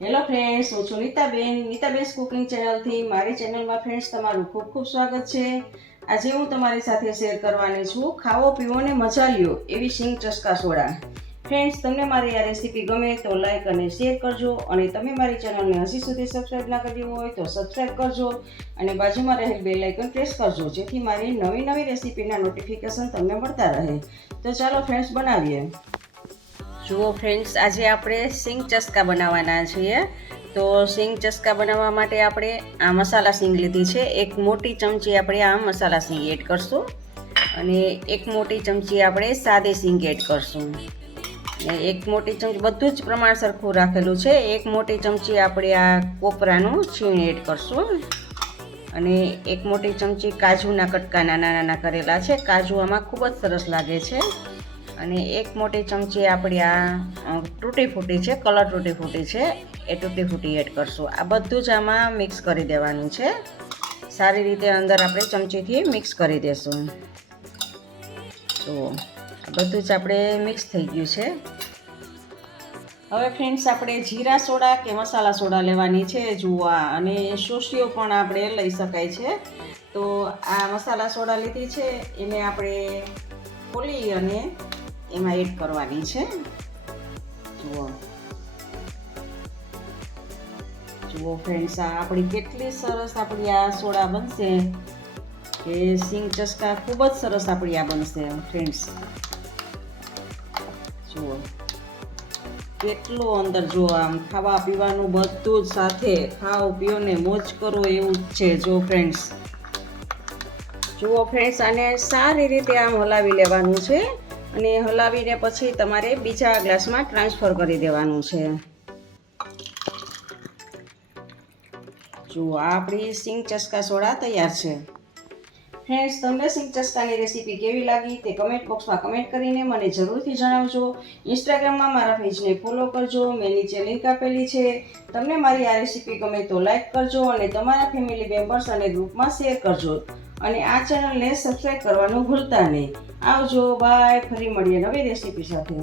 Hello friends, હું છું Nitaben cooking ચેનલથી. મારી ચેનલમાં ફ્રેન્ડ્સ તમારું ખૂબ ખૂબ સ્વાગત છે. આજે હું તમારી સાથે શેર કરવાની છું ખાવો પીવો ને મજા લ્યો એવી સિંગ ચસ્કા સોડા. ફ્રેન્ડ્સ, તમને મારી આ રેસીપી ગમે તો લાઈક અને શેર કરજો, અને તમે મારી ચેનલને હજી સુધી સબસ્ક્રાઈબ ના કરી હોય તો સબસ્ક્રાઈબ કરજો અને બાજુમાં રહેલ બેલ આઇકન પ્રેસ કરજો, જેથી મારી નવી રેસીપીના નોટિફિકેશન તમને મળતા રહે. તો ચાલો ફ્રેન્ડ્સ, બનાવીએ. જુઓ ફ્રેન્ડ્સ, આજે આપણે સિંગ ચસ્કા બનાવવાના છીએ. તો સિંગ ચસ્કા બનાવવા માટે આપણે આ મસાલા સિંગ લીધી છે. એક મોટી ચમચી આપણે આ મસાલા સિંગ એડ કરશું, અને એક મોટી ચમચી આપણે સાદી સિંગ એડ કરશું. ને એક મોટી ચમચી, બધું જ પ્રમાણ સરખું રાખેલું છે. એક મોટી ચમચી આપણે આ કોપરાનું છીણ એડ કરશું, અને એક મોટી ચમચી કાજુના કટકા નાના કરેલા છે. કાજુ આમાં ખૂબ જ સરસ લાગે છે. અને એક મોટી ચમચી આપણી આ તૂટી ફૂટી છે, કલર તૂટી ફૂટી છે, એ તૂટી ફૂટી એડ કરશું. આ બધું જ આમાં મિક્સ કરી દેવાનું છે. સારી રીતે અંદર આપણે ચમચીથી મિક્સ કરી દેશું. તો આ બધું જ આપણે મિક્સ થઈ ગયું છે. હવે ફ્રેન્ડ્સ, આપણે જીરા સોડા કે મસાલા સોડા લેવાની છે. જુવા અને સોસિયો પણ આપણે લઈ શકાય છે. તો આ મસાલા સોડા લીધી છે, એને આપણે ખોલી અને એમાં એડ કરવાની છે. જુઓ ફ્રેન્ડ્સ, આ આપણી કેટલી સરસ આપણી આ સોડા બનશે કે સિંગ ચસ્કા ખૂબ જ સરસ આપણી આ બનશે ફ્રેન્ડ્સ. જુઓ કેટલું અંદર, જો આમ ખાવા પીવાનું બધું જ સાથે, ખાઓ પીઓ ને મોજ કરો એવું જ છે. જો ફ્રેન્ડ્સ, જુઓ ફ્રેન્ડ્સ, આને સારી રીતે આમ હલાવી લેવાનું છે, અને હલાવીને પછી તમારે બીજા ગ્લાસમાં ટ્રાન્સફર કરી દેવાનું છે. જુઓ, આપણી સિંગ ચસ્કા સોડા તૈયાર છે. ફ્રેન્ડ્સ, તમને સિંગ ચસ્કાની રેસીપી કેવી લાગી તે કમેન્ટ બોક્સમાં કમેન્ટ કરીને મને જરૂરથી જણાવજો. ઇન્સ્ટાગ્રામમાં મારા પેજને ફોલો કરજો, મેં નીચે લિંક આપેલી છે. તમને મારી આ રેસીપી ગમે તો લાઈક કરજો, અને તમારા ફેમિલી મેમ્બર્સ અને ગ્રુપમાં શેર કરજો, અને આ ચેનલને સબસ્ક્રાઈબ કરવાનું ભૂલતા નહીં. આવજો, બાય. ફરી મળીએ નવી રેસીપી સાથે.